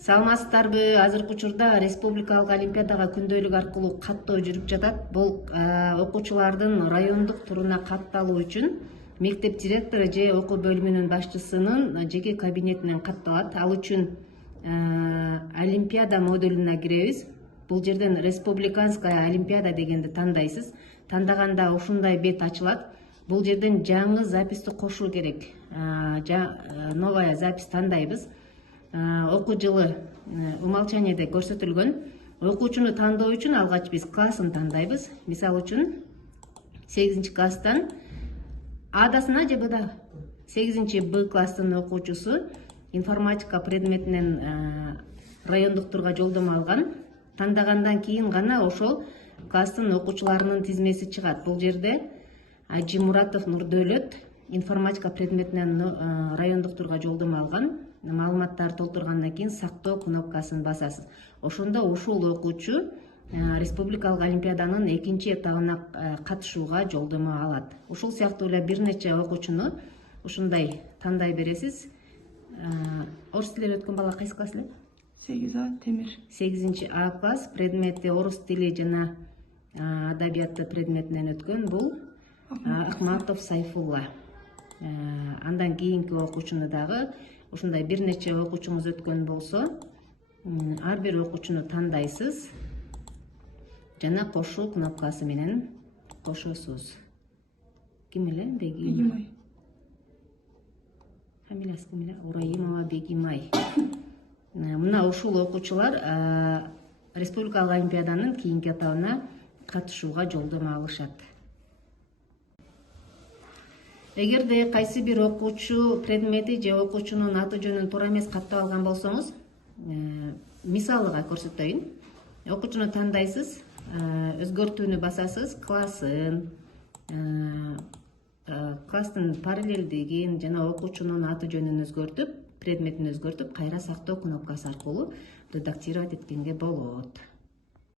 Саламатсыздарбы? Азыркы учурда республикалык олимпиадага күндөөлүк аркылуу каттоо жүрүп жатат. Бул окуучулардын райондук туруна катталуу үчүн мектеп директору же окуу бөлүмүнүн башчысынын жеке кабинетинен катталат. Ал үчүн олимпиада модулуна киребиз. Бул жерден республиканская олимпиада дегенди тандайсыз. Тандаганда ушундай бет ачылат. Бул жерден жаңы записти кошуу керек. Новая запись тандайбыз. Окуу жылы умалчаниеде көрсөтүлгөн. Окуучуну тандоо үчүн алгач биз классын тандайбыз. Мисалы үчүн 8 класстан A'дасына же Б'да 8 Б класстын окуучусу информатика предметинен райондуктурга жолдомо алган. Тандагандан кийин гана ошол класстын окуучуларынын тизмеси чыгат. Бул жерде Ажи Муратов Нурдөөлөт информатика предметинен райондуктурга жолдомо алган. Маалыматтарды толтургандан кийин сактоо кнопкасын басасыз. Ошондо ушул окуучу республикалык олимпиаданын 2 этабына катышууга жолдомо алат. Ушул сыяктуу эле бир нече окуучуну ушундай тандай бересиз. Орус тили өткөн бала кайсы класс эле? 8А Темир. 8 А класс, предмети орус тили жана адабияты предметинен өткөн. Бул Акматов Сайфулла. Андан кийинки окуучуну дагы ушундай бир нече окуучуңуз өткөн болсо, ар бир окуучуну тандайсыз жана кошуу кнопкасы менен кошосуз. Ким эле? Бегимай. Фамилиясы ким эле? Ураимова Бегимай. Мына ушул окуучулар республикалык олимпиаданын кийинки этабына катышууга жолдомо алышат. Эгерде кайсы бир окуучу предмети же окуучунун аты жөнүн туура эмес каттап алган болсоңуз, мисалыга көрсөтөйүн. Окуучуну тандайсыз, өзгөртүүнү басасыз, класстын параллелдигин жана окуучунун аты жөнүн өзгөртүп, предметин өзгөртүп, кайра сактоо кнопкасы аркылуу редактировать эткенге болот.